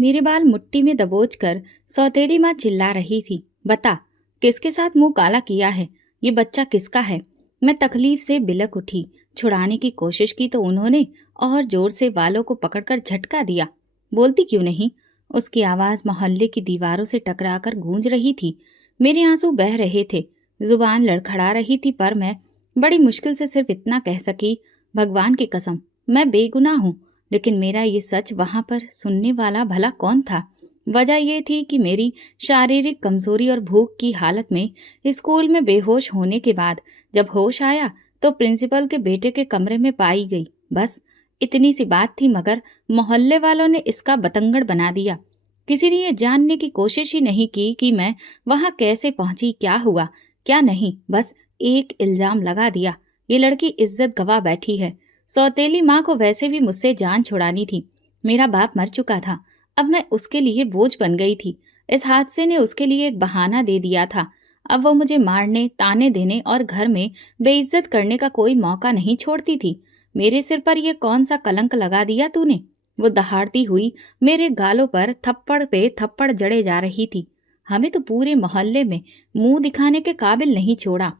मेरे बाल मुट्ठी में दबोचकर सौतेली माँ चिल्ला रही थी। बता, किसके साथ मुंह काला किया है? ये बच्चा किसका है? मैं तकलीफ से बिलक उठी। छुड़ाने की कोशिश की तो उन्होंने और जोर से बालों को पकड़कर झटका दिया। बोलती क्यों नहीं? उसकी आवाज मोहल्ले की दीवारों से टकराकर गूंज रही थी। मेरे आंसू बह रहे थे, जुबान लड़खड़ा रही थी, पर मैं बड़ी मुश्किल से सिर्फ इतना कह सकी, भगवान की कसम, मैं बेगुनाह हूँ। लेकिन मेरा ये सच वहां पर सुनने वाला भला कौन था? वजह यह थी कि मेरी शारीरिक कमजोरी और भूख की हालत में स्कूल में बेहोश होने के बाद जब होश आया तो प्रिंसिपल के बेटे के कमरे में पाई गई। बस इतनी सी बात थी, मगर मोहल्ले वालों ने इसका बतंगड़ बना दिया। किसी ने ये जानने की कोशिश ही नहीं की कि मैं वहां कैसे पहुंची, क्या हुआ क्या नहीं। बस एक इल्जाम लगा दिया, ये लड़की इज्जत गवा बैठी है। सौतेली माँ को वैसे भी मुझसे जान छुड़ानी थी। मेरा बाप मर चुका था, अब मैं उसके लिए बोझ बन गई थी। इस हादसे ने उसके लिए एक बहाना दे दिया था। अब वो मुझे मारने, ताने देने और घर में बेइज्जत करने का कोई मौका नहीं छोड़ती थी। मेरे सिर पर यह कौन सा कलंक लगा दिया तूने? वो दहाड़ती हुई मेरे गालों पर थप्पड़ पे थप्पड़ जड़े जा रही थी। हमें तो पूरे मोहल्ले में मुंह दिखाने के काबिल नहीं छोड़ा।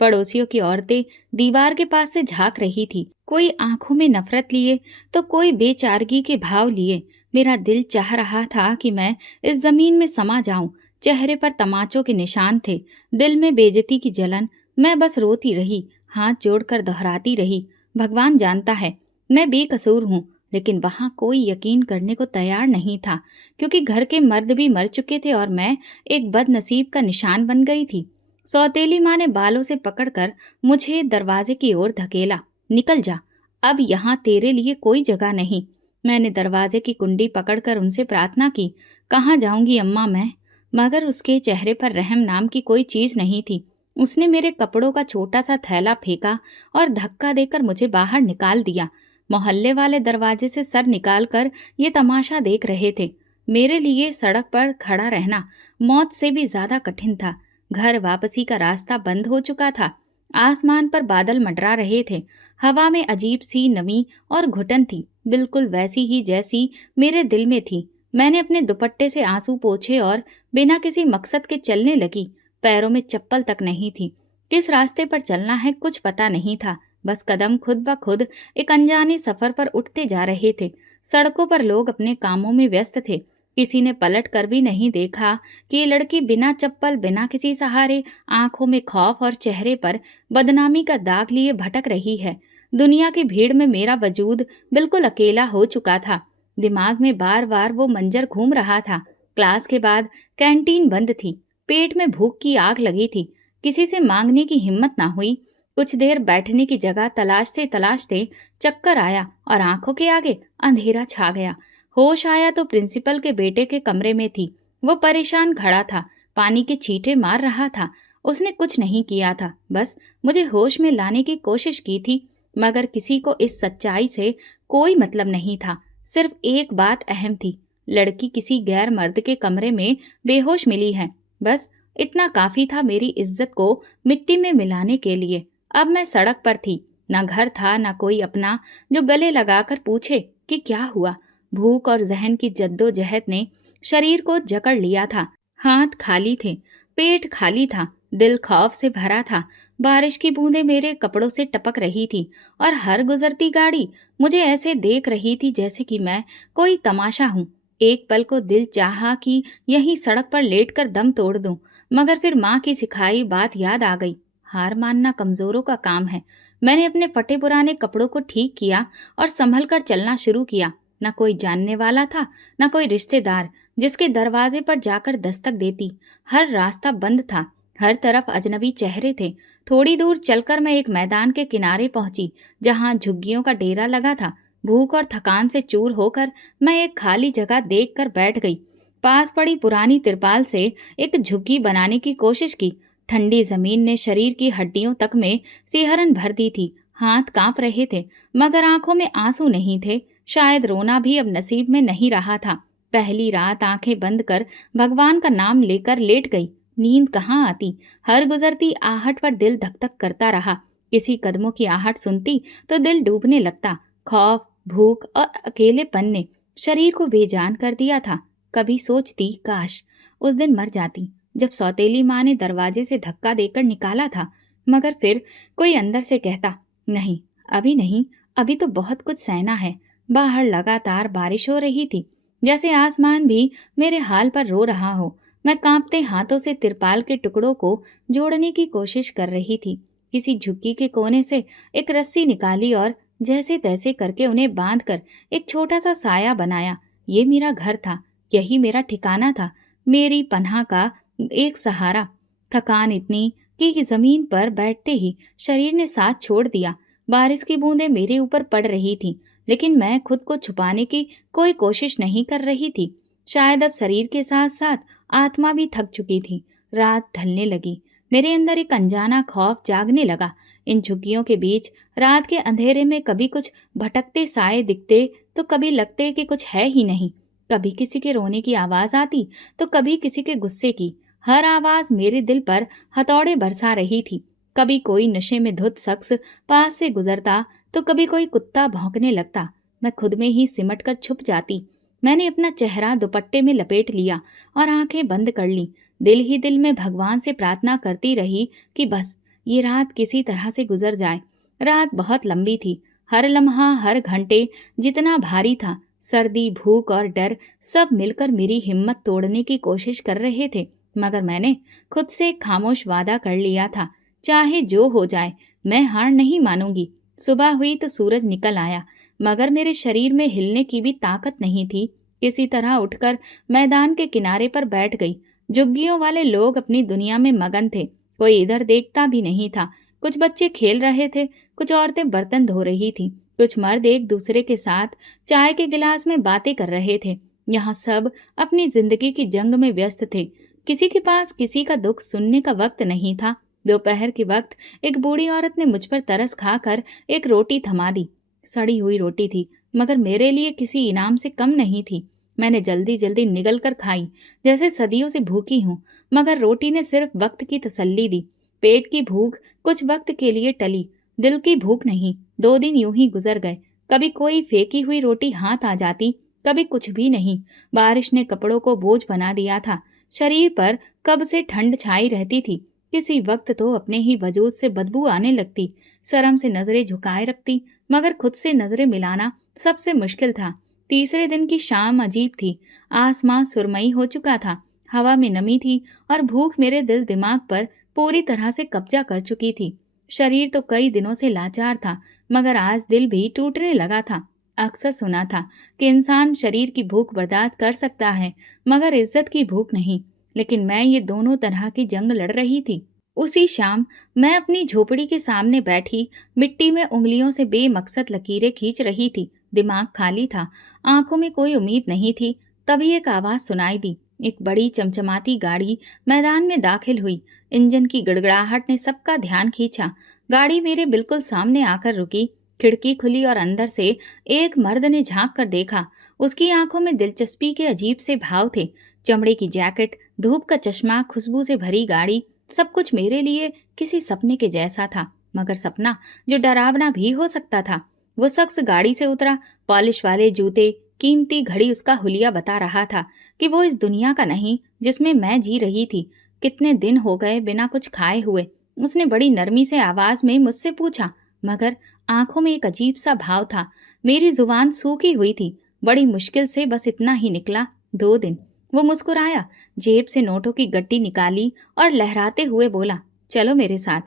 पड़ोसियों की औरतें दीवार के पास से झांक रही थी, कोई आंखों में नफरत लिए तो कोई बेचारगी के भाव लिए। मेरा दिल चाह रहा था कि मैं इस जमीन में समा जाऊं। चेहरे पर तमाचों के निशान थे, दिल में बेइज्जती की जलन। मैं बस रोती रही, हाथ जोड़कर दोहराती रही, भगवान जानता है मैं बेकसूर हूँ। लेकिन वहां कोई यकीन करने को तैयार नहीं था, क्योंकि घर के मर्द भी मर चुके थे और मैं एक बदनसीब का निशान बन गई थी। सौतेली माँ ने बालों से पकड़कर मुझे दरवाजे की ओर धकेला। निकल जा, अब यहाँ तेरे लिए कोई जगह नहीं। मैंने दरवाजे की कुंडी पकड़कर उनसे प्रार्थना की। कहाँ जाऊंगी अम्मा मैं? मगर उसके चेहरे पर रहम नाम की कोई चीज नहीं थी। उसने मेरे कपड़ों का छोटा सा थैला फेंका और धक्का देकर मुझे बाहर निकाल दिया। मोहल्ले वाले दरवाजे से सर निकालकर ये तमाशा देख रहे थे। मेरे लिए सड़क पर खड़ा रहना मौत से भी ज्यादा कठिन था। घर वापसी का रास्ता बंद हो चुका था। आसमान पर बादल मंडरा रहे थे। हवा में अजीब सी नमी और घुटन थी, बिल्कुल वैसी ही जैसी मेरे दिल में थी। मैंने अपने दुपट्टे से आंसू पोंछे और बिना किसी मकसद के चलने लगी। पैरों में चप्पल तक नहीं थी। किस रास्ते पर चलना है कुछ पता नहीं था। बस कदम खुद ब खुद एक अनजाने सफर पर उठते जा रहे थे। सड़कों पर लोग अपने कामों में व्यस्त थे। किसी ने पलट कर भी नहीं देखा कि ये लड़की बिना चप्पल, बिना किसी सहारे, आंखों में खौफ और चेहरे पर बदनामी का दाग लिए भटक रही है। दुनिया की भीड़ में मेरा वजूद बिल्कुल अकेला हो चुका था। दिमाग में बार बार वो मंजर घूम रहा था। क्लास के बाद कैंटीन बंद थी। पेट में भूख की आग लगी थी। किसी से मांगने की हिम्मत ना हुई। कुछ देर बैठने की जगह तलाशते तलाशते चक्कर आया और आंखों के आगे अंधेरा छा गया। होश आया तो प्रिंसिपल के बेटे के कमरे में थी। वो परेशान खड़ा था, पानी के छींटे मार रहा था। उसने कुछ नहीं किया था, बस मुझे होश में लाने की कोशिश की थी। मगर किसी को इस सच्चाई से कोई मतलब नहीं था। सिर्फ एक बात अहम थी, लड़की किसी गैर मर्द के कमरे में बेहोश मिली है। बस इतना काफी था मेरी इज्जत को मिट्टी में मिलाने के लिए। अब मैं सड़क पर थी, ना घर था ना कोई अपना जो गले लगाकर पूछे कि क्या हुआ। भूख और जहन की जद्दोजहद ने शरीर को जकड़ लिया था। हाथ खाली थे, पेट खाली था, दिल खौफ से भरा था। बारिश की बूंदें मेरे कपड़ों से टपक रही थी और हर गुजरती गाड़ी मुझे ऐसे देख रही थी जैसे कि मैं कोई तमाशा हूँ। एक पल को दिल चाहा कि यहीं सड़क पर लेटकर दम तोड़ दूं, मगर फिर माँ की सिखाई बात याद आ गई। हार मानना कमजोरों का काम है। मैंने अपने फटे पुराने कपड़ों को ठीक किया और संभल कर चलना शुरू किया। न कोई जानने वाला था, न कोई रिश्तेदार जिसके दरवाजे पर जाकर दस्तक देती। हर रास्ता बंद था, हर तरफ अजनबी चेहरे थे। थोड़ी दूर चलकर मैं एक मैदान के किनारे पहुंची, जहां झुग्गियों का डेरा लगा था। भूख और थकान से चूर होकर मैं एक खाली जगह देखकर बैठ गई। पास पड़ी पुरानी तिरपाल से एक झुग्गी बनाने की कोशिश की। ठंडी जमीन ने शरीर की हड्डियों तक में सिहरन भर दी थी। हाथ कांप रहे थे, मगर आंखों में आंसू नहीं थे। शायद रोना भी अब नसीब में नहीं रहा था। पहली रात आंखें बंद कर भगवान का नाम लेकर लेट गई। नींद कहाँ आती। हर गुजरती आहट पर दिल धक धक करता रहा। किसी कदमों की आहट सुनती तो दिल डूबने लगता। खौफ, भूख और अकेलेपन ने शरीर को बेजान कर दिया था। कभी सोचती काश उस दिन मर जाती जब सौतेली माँ ने दरवाजे से धक्का देकर निकाला था, मगर फिर कोई अंदर से कहता, नहीं, अभी नहीं, अभी तो बहुत कुछ सहना है। बाहर लगातार बारिश हो रही थी, जैसे आसमान भी मेरे हाल पर रो रहा हो। मैं कांपते हाथों से तिरपाल के टुकड़ों को जोड़ने की कोशिश कर रही थी। किसी झुग्गी के कोने से एक रस्सी निकाली और जैसे तैसे करके उन्हें बांधकर एक छोटा सा साया बनाया। ये मेरा घर था, यही मेरा ठिकाना था, मेरी पनाह का एक सहारा। थकान इतनी कि जमीन पर बैठते ही शरीर ने साथ छोड़ दिया। बारिश की बूंदें मेरे ऊपर पड़ रही थीं, लेकिन मैं खुद को छुपाने की कोई कोशिश नहीं कर रही थी। शायद अब शरीर के साथ साथ आत्मा भी थक चुकी थी। रात ढलने लगी, मेरे अंदर एक अनजाना खौफ जागने लगा। इन झुग्गियों के बीच रात के अंधेरे में कभी कुछ भटकते साए दिखते तो कभी लगते कि कुछ है ही नहीं। कभी किसी के रोने की आवाज आती तो कभी किसी के गुस्से की। हर आवाज मेरे दिल पर हथौड़े बरसा रही थी। कभी कोई नशे में धुत शख्स पास से गुजरता तो कभी कोई कुत्ता भौंकने लगता। मैं खुद में ही सिमट कर छुप जाती। मैंने अपना चेहरा दुपट्टे में लपेट लिया और आंखें बंद कर ली। दिल ही दिल में भगवान से प्रार्थना करती रही कि बस ये रात किसी तरह से गुजर जाए। रात बहुत लंबी थी। हर लम्हा, हर घंटे जितना भारी था। सर्दी, भूख और डर सब मिलकर मेरी हिम्मत तोड़ने की कोशिश कर रहे थे, मगर मैंने खुद से एक खामोश वादा कर लिया था, चाहे जो हो जाए मैं हार नहीं मानूंगी। सुबह हुई तो सूरज निकल आया, मगर मेरे शरीर में हिलने की भी ताकत नहीं थी। किसी तरह उठकर मैदान के किनारे पर बैठ गई। झुग्गियों वाले लोग अपनी दुनिया में मगन थे, कोई इधर देखता भी नहीं था। कुछ बच्चे खेल रहे थे, कुछ औरतें बर्तन धो रही थी, कुछ मर्द एक दूसरे के साथ चाय के गिलास में बातें कर रहे थे। यहाँ सब अपनी जिंदगी की जंग में व्यस्त थे। किसी के पास किसी का दुख सुनने का वक्त नहीं था। दोपहर के वक्त एक बूढ़ी औरत ने मुझ पर तरस खाकर एक रोटी थमा दी। सड़ी हुई रोटी थी, मगर मेरे लिए किसी इनाम से कम नहीं थी। मैंने जल्दी जल्दी निगल कर खाई, जैसे सदियों से भूखी हूँ, मगर रोटी ने सिर्फ वक्त की तसल्ली दी। पेट की भूख कुछ वक्त के लिए टली, दिल की भूख नहीं। 2 दिन यूं ही गुजर गए। कभी कोई फेंकी हुई रोटी हाथ आ जाती, कभी कुछ भी नहीं। बारिश ने कपड़ों को बोझ बना दिया था। शरीर पर कब से ठंड छाई रहती थी। किसी वक्त तो अपने ही वजूद से बदबू आने लगती। शर्म से नजरें झुकाए रखती, मगर खुद से नजरें मिलाना सबसे मुश्किल था। तीसरे दिन की शाम अजीब थी। आसमां सुरमई हो चुका था, हवा में नमी थी और भूख मेरे दिल दिमाग पर पूरी तरह से कब्जा कर चुकी थी। शरीर तो कई दिनों से लाचार था, मगर आज दिल भी टूटने लगा था। अक्सर सुना था कि इंसान शरीर की भूख बर्दाश्त कर सकता है, मगर इज्जत की भूख नहीं। लेकिन मैं ये दोनों तरह की जंग लड़ रही थी। उसी शाम मैं अपनी झोपड़ी के सामने बैठी मिट्टी में उंगलियों से बेमकसद लकीरें खींच रही थी। दिमाग खाली था, आंखों में कोई उम्मीद नहीं थी। तभी एक आवाज सुनाई दी। एक बड़ी चमचमाती गाड़ी मैदान में दाखिल हुई। इंजन की गड़गड़ाहट ने सबका ध्यान खींचा। गाड़ी मेरे बिल्कुल सामने आकर रुकी। खिड़की खुली और अंदर से एक मर्द ने झांक कर देखा। उसकी आंखों में दिलचस्पी के अजीब से भाव थे। चमड़े की जैकेट, धूप का चश्मा, खुशबू से भरी गाड़ी, सब कुछ मेरे लिए किसी सपने के जैसा था, मगर सपना जो डरावना भी हो सकता था। वो शख्स गाड़ी से उतरा। पॉलिश वाले जूते, कीमती घड़ी उसका हुलिया बता रहा था कि वो इस दुनिया का नहीं जिसमें मैं जी रही थी। कितने दिन हो गए बिना कुछ खाए हुए, उसने बड़ी नरमी से आवाज में मुझसे पूछा, मगर आंखों में एक अजीब सा भाव था। मेरी जुबान सूखी हुई थी। बड़ी मुश्किल से बस इतना ही निकला, 2 दिन। वो मुस्कुराया, जेब से नोटों की गड्डी निकाली और लहराते हुए बोला, चलो मेरे साथ,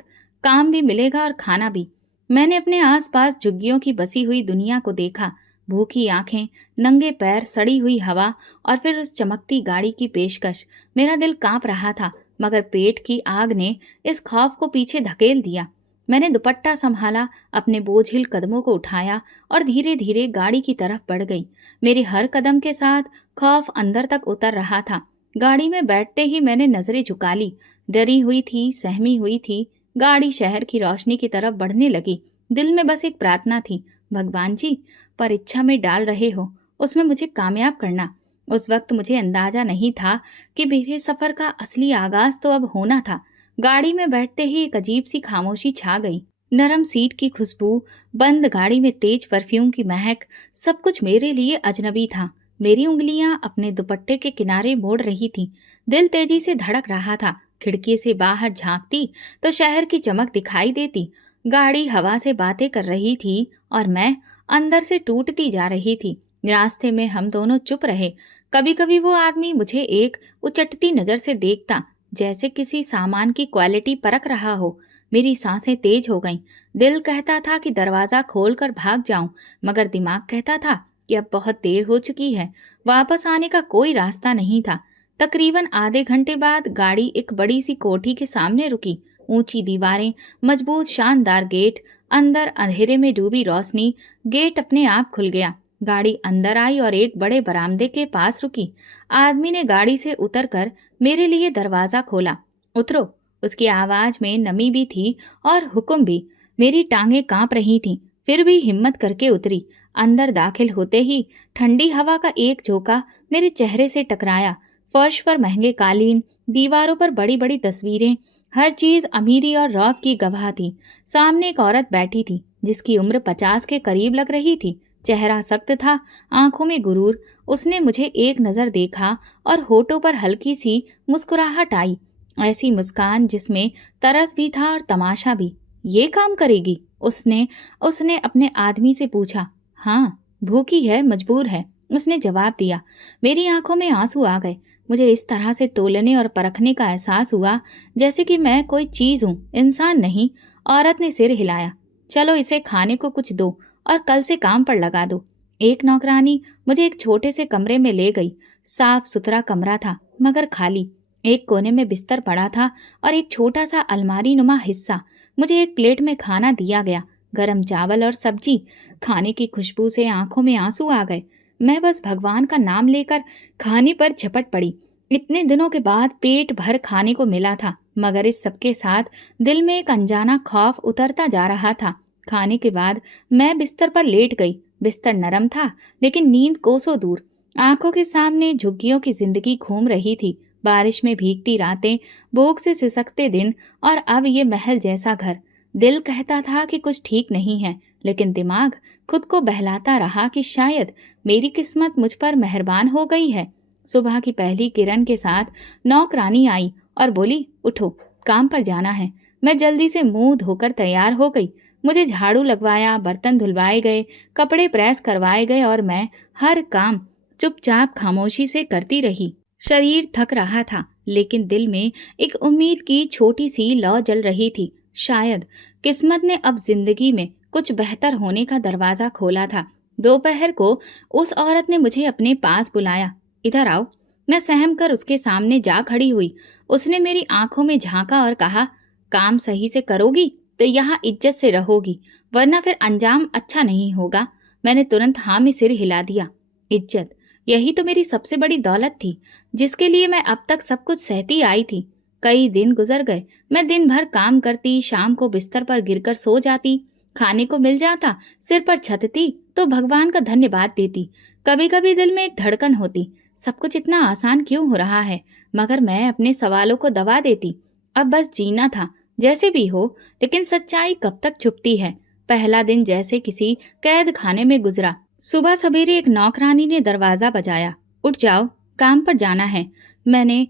काम भी मिलेगा और खाना भी। मैंने अपने आसपास झुग्गियों की बसी हुई दुनिया को देखा। भूखी आंखें, नंगे पैर, सड़ी हुई हवा और फिर उस चमकती गाड़ी की पेशकश। मेरा दिल कांप रहा था, मगर पेट की आग ने इस खौफ को पीछे धकेल दिया। मैंने दुपट्टा संभाला, अपने बोझिल कदमों को उठाया और धीरे धीरे गाड़ी की तरफ बढ़ गई। मेरे हर कदम के साथ खौफ अंदर तक उतर रहा था। गाड़ी में बैठते ही मैंने नजरें झुका ली। डरी हुई थी, सहमी हुई थी। गाड़ी शहर की रोशनी की तरफ बढ़ने लगी। दिल में बस एक प्रार्थना थी, भगवान जी, परीक्षा में डाल रहे हो, उसमें मुझे कामयाब करना। उस वक्त मुझे अंदाजा नहीं था कि मेरे सफर का असली आगाज तो अब होना था। गाड़ी में बैठते ही एक अजीब सी खामोशी छा गई। नरम सीट की खुशबू, बंद गाड़ी में तेज परफ्यूम की महक, सब कुछ मेरे लिए अजनबी था। मेरी उंगलियां अपने दुपट्टे के किनारे मोड़ रही थीं। दिल तेजी से धड़क रहा था। खिड़की से बाहर झांकती तो शहर की चमक दिखाई देती। गाड़ी हवा से बातें कर रही थी और मैं अंदर से टूटती जा रही थी। रास्ते में हम दोनों चुप रहे। कभी कभी वो आदमी मुझे एक उचटती नजर से देखता, जैसे किसी सामान की क्वालिटी परख रहा हो। मेरी सांसें तेज हो गईं। दिल कहता था कि दरवाजा खोलकर भाग जाऊं, मगर दिमाग कहता था कि अब बहुत देर हो चुकी है। वापस आने का कोई रास्ता नहीं था। तकरीबन आधे घंटे बाद गाड़ी एक बड़ी सी कोठी के सामने रुकी। ऊंची दीवारें, मजबूत शानदार गेट, अंदर अंधेरे में डूबी रोशनी। गेट अपने आप खुल गया। गाड़ी अंदर आई और एक बड़े बरामदे के पास रुकी। आदमी ने गाड़ी से उतरकर मेरे लिए दरवाजा खोला। उतरो। उसकी आवाज में नमी भी थी और हुक्म भी। मेरी टांगें कांप रही थीं, फिर भी हिम्मत करके उतरी। अंदर दाखिल होते ही ठंडी हवा का एक झोंका मेरे चेहरे से टकराया। फर्श पर महंगे कालीन, दीवारों पर बड़ी बड़ी तस्वीरें, हर चीज अमीरी और रौब की गवाह थी। सामने एक औरत बैठी थी जिसकी उम्र 50 के करीब लग रही थी। चेहरा सख्त था, आंखों में गुरूर। उसने मुझे एक नजर देखा और होठों पर हल्की सी मुस्कुराहट आई। ऐसी मुस्कान जिसमें तरस भी था और तमाशा भी। ये काम करेगी? उसने उसने अपने आदमी से पूछा। हाँ, भूखी है, मजबूर है, उसने जवाब दिया। मेरी आंखों में आंसू आ गए। मुझे इस तरह से तोलने और परखने का एहसास हुआ जैसे कि मैं कोई चीज हूँ, इंसान नहीं। औरत ने सिर हिलाया। चलो इसे खाने को कुछ दो और कल से काम पर लगा दो। एक नौकरानी मुझे एक छोटे से कमरे में ले गई। साफ सुथरा कमरा था, मगर खाली। एक कोने में बिस्तर पड़ा था और एक छोटा सा अलमारी नुमा हिस्सा। मुझे एक प्लेट में खाना दिया गया, गरम चावल और सब्जी। खाने की खुशबू से आंखों में आंसू आ गए। मैं बस भगवान का नाम लेकर खाने पर झपट पड़ी। इतने दिनों के बाद पेट भर खाने को मिला था, मगर इस सबके साथ दिल में एक अनजाना खौफ उतरता जा रहा था। खाने के बाद मैं बिस्तर पर लेट गई। बिस्तर नरम था, लेकिन नींद कोसों दूर। आंखों के सामने झुग्गियों की जिंदगी घूम रही थी। बारिश में भीगती रातें, भूख से सिसकते दिन, और अब ये महल जैसा घर। दिल कहता था कि कुछ ठीक नहीं है, लेकिन दिमाग खुद को बहलाता रहा कि शायद मेरी किस्मत मुझ पर मेहरबान हो गई है। सुबह की पहली किरण के साथ नौकरानी आई और बोली, उठो, काम पर जाना है। मैं जल्दी से मुंह धोकर तैयार हो गई। मुझे झाड़ू लगवाया, बर्तन धुलवाए गए, कपड़े प्रेस करवाए गए और मैं हर काम चुपचाप खामोशी से करती रही। शरीर थक रहा था, लेकिन दिल में एक उम्मीद की छोटी सी लौ जल रही थी। शायद किस्मत ने अब जिंदगी में कुछ बेहतर होने का दरवाजा खोला था। दोपहर को उस औरत ने मुझे अपने पास बुलाया। इधर आओ। मैं सहम कर उसके सामने जा खड़ी हुई। उसने मेरी आंखों में झांका और कहा, काम सही से करोगी तो यहाँ इज्जत से रहोगी, वरना फिर अंजाम अच्छा नहीं होगा। मैंने तुरंत हाँ में सिर हिला दिया। इज्जत, यही तो मेरी सबसे बड़ी दौलत थी, जिसके लिए मैं अब तक सब कुछ सहती आई थी। कई दिन गुजर गए। मैं दिन भर काम करती, शाम को बिस्तर पर गिरकर सो जाती। खाने को मिल जाता, सिर पर छत थी तो भगवान का धन्यवाद देती। कभी कभी दिल में एक धड़कन होती, सब कुछ इतना आसान क्यों हो रहा है, मगर मैं अपने सवालों को दबा देती। अब बस जीना था, जैसे भी हो। लेकिन सच्चाई कब तक छुपती है। पहला दिन जैसे किसी कैद खाने में गुजरा। सुबह सवेरे एक नौकरानी ने दरवाजा बजाया। उठ जाओ, काम पर जाना है। मैंने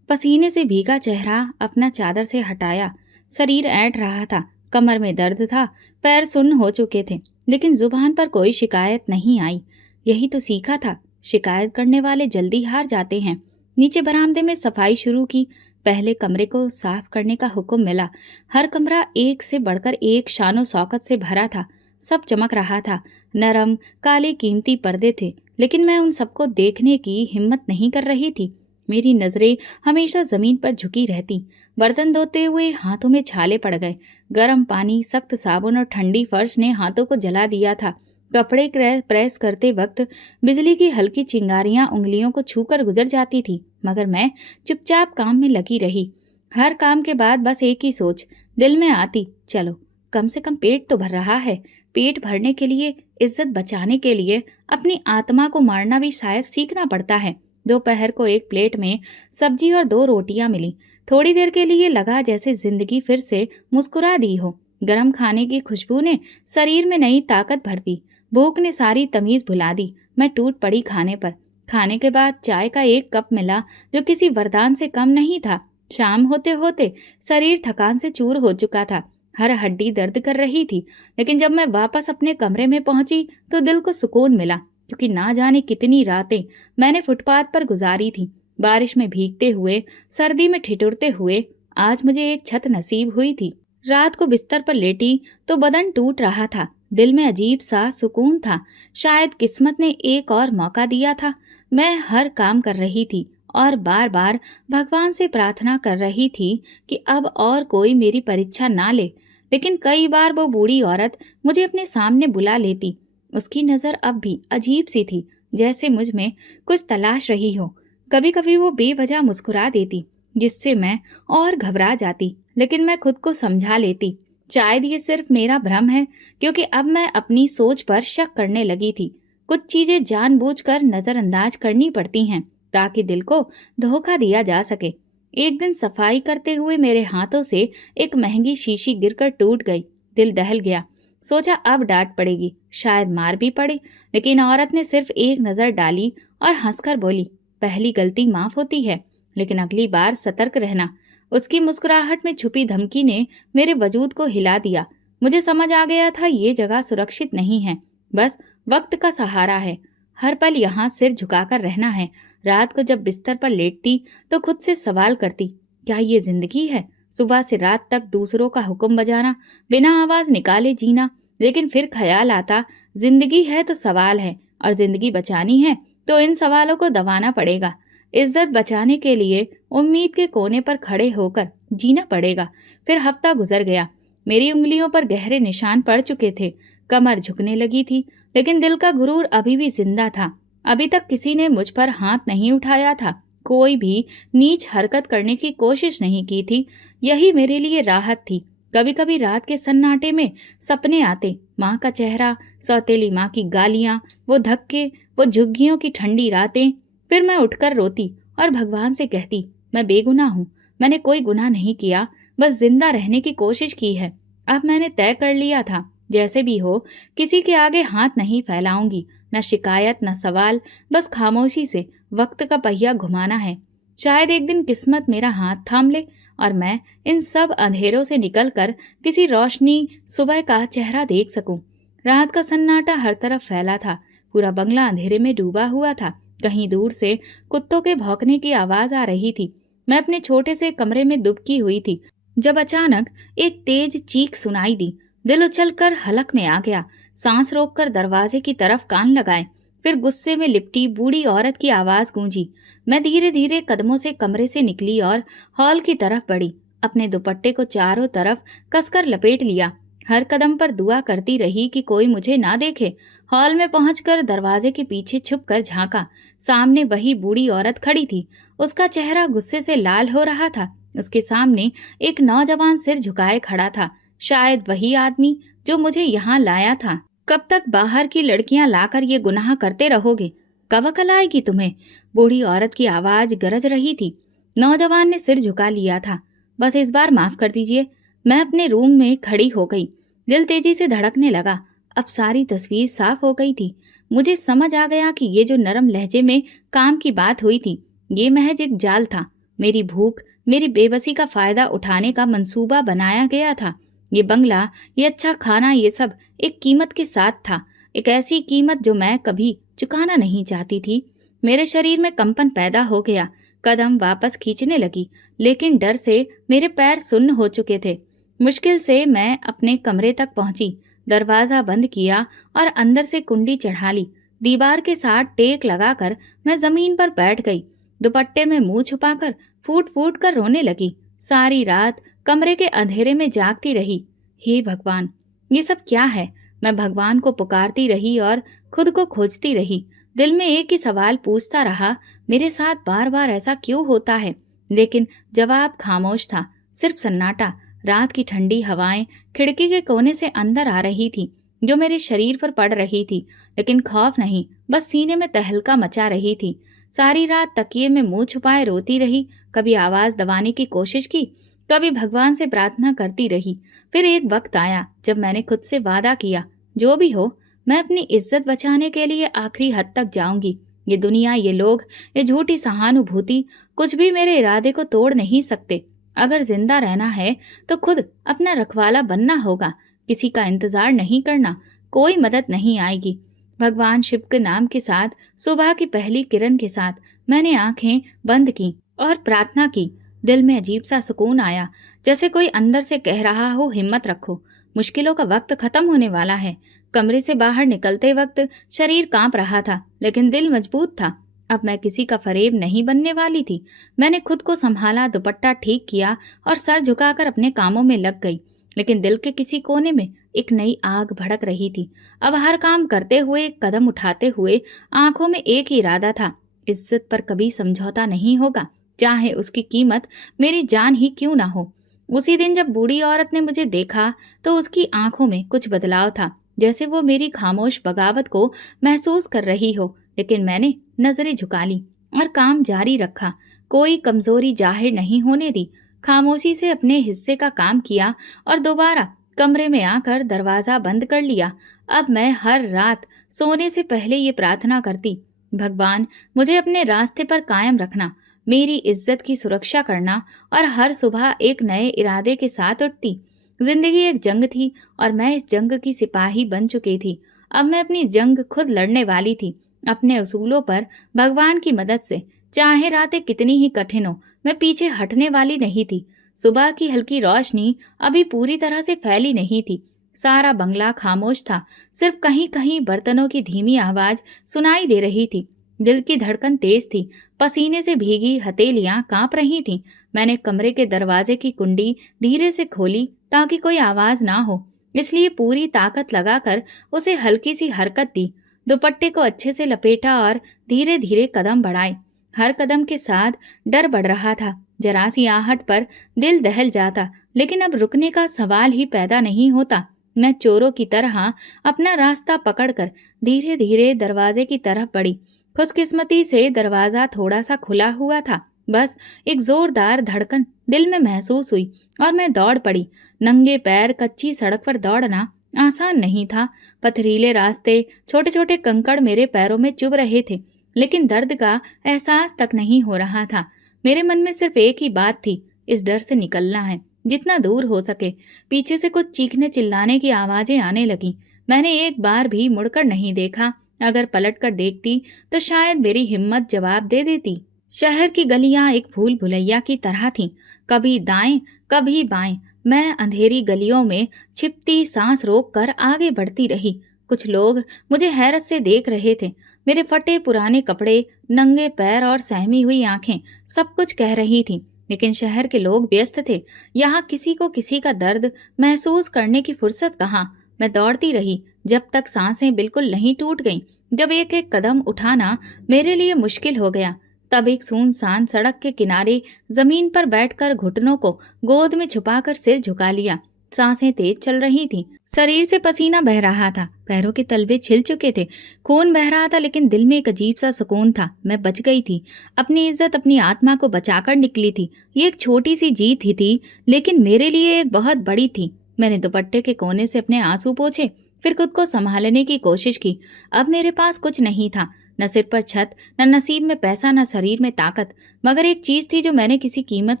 पसीने से भीगा चेहरा अपना चादर से हटाया। शरीर ऐंठ रहा था, कमर में दर्द था, पैर सुन्न हो चुके थे, लेकिन जुबान पर कोई शिकायत नहीं आई। यही तो सीखा था, शिकायत करने वाले जल्दी हार जाते हैं। नीचे बरामदे में सफाई शुरू की। पहले कमरे को साफ करने का हुक्म मिला। हर कमरा एक से बढ़कर एक शानो शौकत से भरा था। सब चमक रहा था। नरम काले कीमती पर्दे थे, लेकिन मैं उन सबको देखने की हिम्मत नहीं कर रही थी। मेरी नजरें हमेशा जमीन पर झुकी रहती। बर्तन धोते हुए हाथों में छाले पड़ गए। गर्म पानी, सख्त साबुन और ठंडी फर्श ने हाथों को जला दिया था। कपड़े प्रेस करते वक्त बिजली की हल्की चिंगारियां उंगलियों को छूकर गुजर जाती थी, मगर मैं चुपचाप काम में लगी रही। हर काम के बाद बस एक ही सोच दिल में आती, चलो कम से कम पेट तो भर रहा है। पेट भरने के लिए, इज्जत बचाने के लिए अपनी आत्मा को मारना भी शायद सीखना पड़ता है। दोपहर को एक प्लेट में सब्जी और 2 रोटियां मिली। थोड़ी देर के लिए लगा जैसे जिंदगी फिर से मुस्कुरा दी हो। गरम खाने की खुशबू ने शरीर में नई ताकत भर दी। भूख ने सारी तमीज भुला दी। मैं टूट पड़ी खाने पर। खाने के बाद चाय का एक कप मिला, जो किसी वरदान से कम नहीं था। शाम होते होते शरीर थकान से चूर हो चुका था, हर हड्डी दर्द कर रही थी। लेकिन जब मैं वापस अपने कमरे में पहुंची तो दिल को सुकून मिला, क्योंकि ना जाने कितनी रातें मैंने फुटपाथ पर गुजारी थी। बारिश में भीगते हुए, सर्दी में ठिठुरते हुए आज मुझे एक छत नसीब हुई थी। रात को बिस्तर पर लेटी तो बदन टूट रहा था, दिल में अजीब सा सुकून था। शायद किस्मत ने एक और मौका दिया था। मैं हर काम कर रही थी और बार बार भगवान से प्रार्थना कर रही थी कि अब और कोई मेरी परीक्षा ना ले। लेकिन कई बार वो बूढ़ी औरत मुझे अपने सामने बुला लेती। उसकी नज़र अब भी अजीब सी थी, जैसे मुझ में कुछ तलाश रही हो। कभी कभी वो बेवजह मुस्कुरा देती, जिससे मैं और घबरा जाती, लेकिन मैं खुद को समझा लेती। शायद ये सिर्फ मेरा भ्रम है, क्योंकि अब मैं अपनी सोच पर शक करने लगी थी। कुछ चीजें जानबूझकर नजरअंदाज करनी पड़ती हैं ताकि दिल को धोखा दिया जा सके। एक दिन सफाई करते हुए मेरे हाथों से एक महंगी शीशी गिरकर टूट गई। दिल दहल गया। सोचा अब डांट पड़ेगी, शायद मार भी पड़े। लेकिन औरत ने सिर्फ एक नजर डाली और हंसकर बोली, पहली गलती माफ होती है, लेकिन अगली बार सतर्क रहना। उसकी मुस्कुराहट में छुपी धमकी ने मेरे वजूद को हिला दिया। मुझे समझ आ गया था ये जगह सुरक्षित नहीं है, बस वक्त का सहारा है। हर पल यहाँ सिर झुकाकर रहना है। रात को जब बिस्तर पर लेटती तो खुद से सवाल करती, क्या ये जिंदगी है? सुबह से रात तक दूसरों का हुक्म बजाना, बिना आवाज निकाले जीना। लेकिन फिर ख्याल आता, जिंदगी है तो सवाल है, और जिंदगी बचानी है तो इन सवालों को दबाना पड़ेगा। इज्जत बचाने के लिए उम्मीद के कोने पर खड़े होकर जीना पड़ेगा। फिर हफ्ता गुजर गया। मेरी उंगलियों पर गहरे निशान पड़ चुके थे, कमर झुकने लगी थी, लेकिन दिल का गुरूर अभी भी जिंदा था। अभी तक किसी ने मुझ पर हाथ नहीं उठाया था, कोई भी नीच हरकत करने की कोशिश नहीं की थी। यही मेरे लिए राहत थी। कभी कभी रात के सन्नाटे में सपने आते, माँ का चेहरा, सौतेली माँ की गालियाँ, वो धक्के, वो झुग्गियों की ठंडी रातें। फिर मैं उठकर रोती और भगवान से कहती, मैं बेगुनाह हूँ, मैंने कोई गुनाह नहीं किया, बस जिंदा रहने की कोशिश की है। अब मैंने तय कर लिया था, जैसे भी हो किसी के आगे हाथ नहीं फैलाऊंगी। न शिकायत न सवाल, बस खामोशी से वक्त का पहिया घुमाना है। शायद एक दिन किस्मत मेरा हाथ थाम ले और मैं इन सब अंधेरों से निकलकर किसी रोशनी सुबह का चेहरा देख सकूं। रात का सन्नाटा हर तरफ फैला था, पूरा बंगला अंधेरे में डूबा हुआ था। कहीं दूर से कुत्तों के भौंकने की आवाज आ रही थी। मैं अपने छोटे से कमरे में दुबकी हुई थी जब अचानक एक तेज चीख सुनाई दी। दिल उछलकर हलक में आ गया। सांस रोककर दरवाजे की तरफ कान लगाए। फिर गुस्से में लिपटी बूढ़ी औरत की आवाज गूंजी। मैं धीरे धीरे कदमों से कमरे से निकली और हॉल की तरफ बढ़ी। अपने दुपट्टे को चारों तरफ कसकर लपेट लिया। हर कदम पर दुआ करती रही कि कोई मुझे ना देखे। हॉल में पहुंचकर दरवाजे के पीछे छुपकर झांका। सामने वही बूढ़ी औरत खड़ी थी। उसका चेहरा गुस्से से लाल हो रहा था। उसके सामने एक नौजवान सिर झुकाए खड़ा था, शायद वही आदमी जो मुझे यहाँ लाया था। कब तक बाहर की लड़कियां लाकर ये गुनाह करते रहोगे? कब अकल आएगी तुम्हें? बूढ़ी औरत की आवाज गरज रही थी। नौजवान ने सिर झुका लिया था। बस इस बार माफ कर दीजिए। मैं अपने रूम में खड़ी हो गई। दिल तेजी से धड़कने लगा। अब सारी तस्वीर साफ हो गई थी। मुझे समझ आ गया कि ये जो नरम लहजे में काम की बात हुई थी, ये महज एक जाल था। मेरी भूख, मेरी बेबसी का फायदा उठाने का मंसूबा बनाया गया था। ये बंगला, ये अच्छा खाना, ये सब एक कीमत के साथ था। एक ऐसी कीमत जो मैं कभी चुकाना नहीं चाहती थी। मेरे शरीर में कंपन पैदा हो गया। कदम वापस खींचने लगी, लेकिन डर से मेरे पैर सुन्न हो चुके थे। मुश्किल से मैं अपने कमरे तक पहुंची। दरवाजा बंद किया और अंदर से कुंडी चढ़ा ली। दीवार के साथ टेक लगाकर मैं जमीन पर बैठ गई। दुपट्टे में मुंह छुपाकर फूट फूट कर रोने लगी। सारी रात कमरे के अंधेरे में जागती रही। हे भगवान, ये सब क्या है? मैं भगवान को पुकारती रही और खुद को खोजती रही। दिल में एक ही सवाल पूछता रहा, मेरे साथ बार बार ऐसा क्यों होता है? लेकिन जवाब खामोश था, सिर्फ सन्नाटा। रात की ठंडी हवाएं खिड़की के कोने से अंदर आ रही थी, जो मेरे शरीर पर पड़ रही थी। लेकिन खौफ नहीं, बस सीने में तहलका मचा रही थी। सारी रात तकिए में मुंह छुपाए रोती रही। कभी आवाज दबाने की कोशिश की, कभी भगवान से प्रार्थना करती रही। फिर एक वक्त आया जब मैंने खुद से वादा किया, जो भी हो मैं अपनी इज्जत बचाने के लिए आखिरी हद तक जाऊंगी। ये दुनिया, ये लोग, ये झूठी सहानुभूति कुछ भी मेरे इरादे को तोड़ नहीं सकते। अगर जिंदा रहना है तो खुद अपना रखवाला बनना होगा, किसी का इंतजार नहीं करना, कोई मदद नहीं आएगी। भगवान शिव के नाम के साथ सुबह की पहली किरण के साथ मैंने आंखें बंद की और प्रार्थना की। दिल में अजीब सा सुकून आया, जैसे कोई अंदर से कह रहा हो, हिम्मत रखो, मुश्किलों का वक्त खत्म होने वाला है। कमरे से बाहर निकलते वक्त शरीर कांप रहा था, लेकिन दिल मजबूत था। अब मैं किसी का फरेब नहीं बनने वाली थी। मैंने खुद को संभाला, दुपट्टा ठीक किया और सर झुकाकर अपने कामों में लग गई। लेकिन दिल के किसी कोने में एक नई आग भड़क रही थी। अब हर काम करते हुए, एक कदम उठाते हुए आंखों में एक ही इरादा था, इज्जत पर कभी समझौता नहीं होगा, चाहे उसकी कीमत मेरी जान ही क्यों ना हो। उसी दिन जब बूढ़ी औरत ने मुझे देखा तो उसकी आंखों में कुछ बदलाव था, जैसे वो मेरी खामोश बगावत को महसूस कर रही हो। लेकिन मैंने नजरें झुका ली और काम जारी रखा, कोई कमजोरी जाहिर नहीं होने दी। खामोशी से अपने हिस्से का काम किया और दोबारा कमरे में आकर दरवाजा बंद कर लिया। अब मैं हर रात सोने से पहले ये प्रार्थना करती, भगवान मुझे अपने रास्ते पर कायम रखना, मेरी इज्जत की सुरक्षा करना। और हर सुबह एक नए इरादे के साथ उठती। जिंदगी एक जंग थी और मैं इस जंग की सिपाही बन चुकी थी। अब मैं अपनी जंग खुद लड़ने वाली थी, अपने असूलों पर, भगवान की मदद से। चाहे रातें कितनी ही कठिन हो, मैं पीछे हटने वाली नहीं थी। सुबह की हल्की रोशनी अभी पूरी तरह से फैली नहीं थी। सारा बंगला खामोश था, सिर्फ कहीं कहीं बर्तनों की धीमी आवाज सुनाई दे रही थी। दिल की धड़कन तेज थी, पसीने से भीगी हथेलियां कांप रही थीं। मैंने कमरे के दरवाजे की कुंडी धीरे से खोली ताकि कोई आवाज ना हो, इसलिए पूरी ताकत लगाकर उसे हल्की सी हरकत दी। दुपट्टे को अच्छे से लपेटा और धीरे धीरे कदम बढ़ाए। हर कदम के साथ डर बढ़ रहा था, जरा सी आहट पर दिल दहल जाता, लेकिन अब रुकने का सवाल ही पैदा नहीं होता। मैं चोरों की तरह अपना रास्ता पकड़कर धीरे धीरे दरवाजे की तरफ बढ़ी। खुशकिस्मती से दरवाजा थोड़ा सा खुला हुआ था। बस एक जोरदार धड़कन दिल में महसूस हुई और मैं दौड़ पड़ी। नंगे पैर कच्ची सड़क पर दौड़ना आसान नहीं था। पथरीले रास्ते, छोटे छोटे कंकड़ मेरे पैरों में चुभ रहे थे, लेकिन दर्द का एहसास तक नहीं हो रहा था। मेरे मन में सिर्फ एक ही बात थी, इस डर से निकलना है, जितना दूर हो सके। पीछे से कुछ चीखने चिल्लाने की आवाजें आने लगी। मैंने एक बार भी मुड़कर नहीं देखा। अगर पलट कर देखती तो शायद मेरी हिम्मत जवाब दे देती। शहर की गलियां एक भूल भुलैया की तरह थीं, कभी दाएं कभी बाएं। मैं अंधेरी गलियों में छिपती सांस रोक कर आगे बढ़ती रही। कुछ लोग मुझे हैरत से देख रहे थे। मेरे फटे पुराने कपड़े, नंगे पैर और सहमी हुई आंखें सब कुछ कह रही थीं। लेकिन शहर के लोग व्यस्त थे, यहाँ किसी को किसी का दर्द महसूस करने की फुर्सत कहाँ। मैं दौड़ती रही जब तक सांसें बिल्कुल नहीं टूट गईं। जब एक एक कदम उठाना मेरे लिए मुश्किल हो गया, तब एक सुनसान सड़क के किनारे जमीन पर बैठकर घुटनों को गोद में छुपाकर सिर झुका लिया। सांसें तेज चल रही थीं, शरीर से पसीना बह रहा था, पैरों के तलवे छिल चुके थे, खून बह रहा था, लेकिन दिल में एक अजीब सा सुकून था। मैं बच गई थी, अपनी इज्जत, अपनी आत्मा को बचाकर निकली थी। ये एक छोटी सी जीत ही थी, लेकिन मेरे लिए एक बहुत बड़ी थी। मैंने दुपट्टे के कोने से अपने आंसू पोंछे, फिर खुद को संभालने की कोशिश की। अब मेरे पास कुछ नहीं था, न सिर पर छत, न नसीब में पैसा, न शरीर में ताकत, मगर एक चीज थी जो मैंने किसी कीमत